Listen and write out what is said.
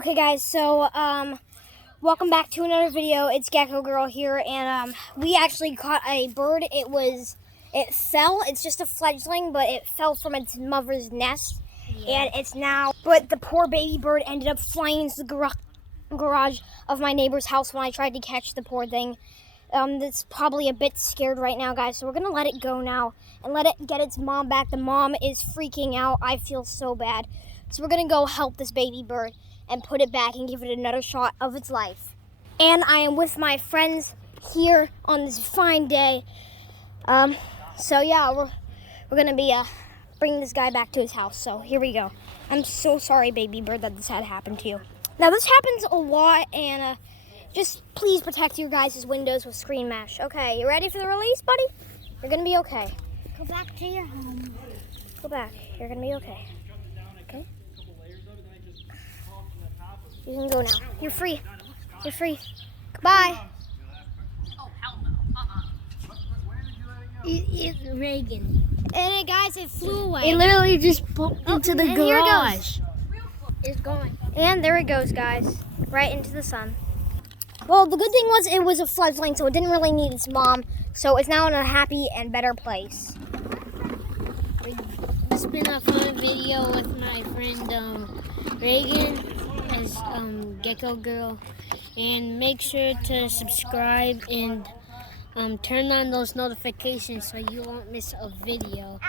Okay guys, so welcome back to another video. It's Gecko Girl here, and we actually caught a bird. It fell. It's just a fledgling, but it fell from its mother's nest, and it's now. But the poor baby bird ended up flying into the garage of my neighbor's house when I tried to catch the poor thing. It's probably a bit scared right now, guys. So we're gonna let it go now and let it get its mom back. The mom is freaking out. I feel so bad. So we're gonna go help this baby bird and put it back and give it another shot of its life. And I am with my friends here on this fine day. So yeah, we're gonna be bringing this guy back to his house. So here we go. I'm so sorry, baby bird, that this had happened to you. Now this happens a lot, and just please protect your guys' windows with screen mesh. Okay, you ready for the release, buddy? You're gonna be okay. Go back to your home. Go back. You're gonna be okay. Okay? You can go now. You're free. You're free. Goodbye. It's Reagan. And guys, it flew away. It literally just popped into the and here it garage. goes. It's going. And there it goes, guys. Right into the sun. Well, the good thing was it was a fledgling, so it didn't really need its mom. So it's now in a happy and better place. It's been a fun video with my friend Reagan as Gecko Girl. And make sure to subscribe and turn on those notifications so you won't miss a video.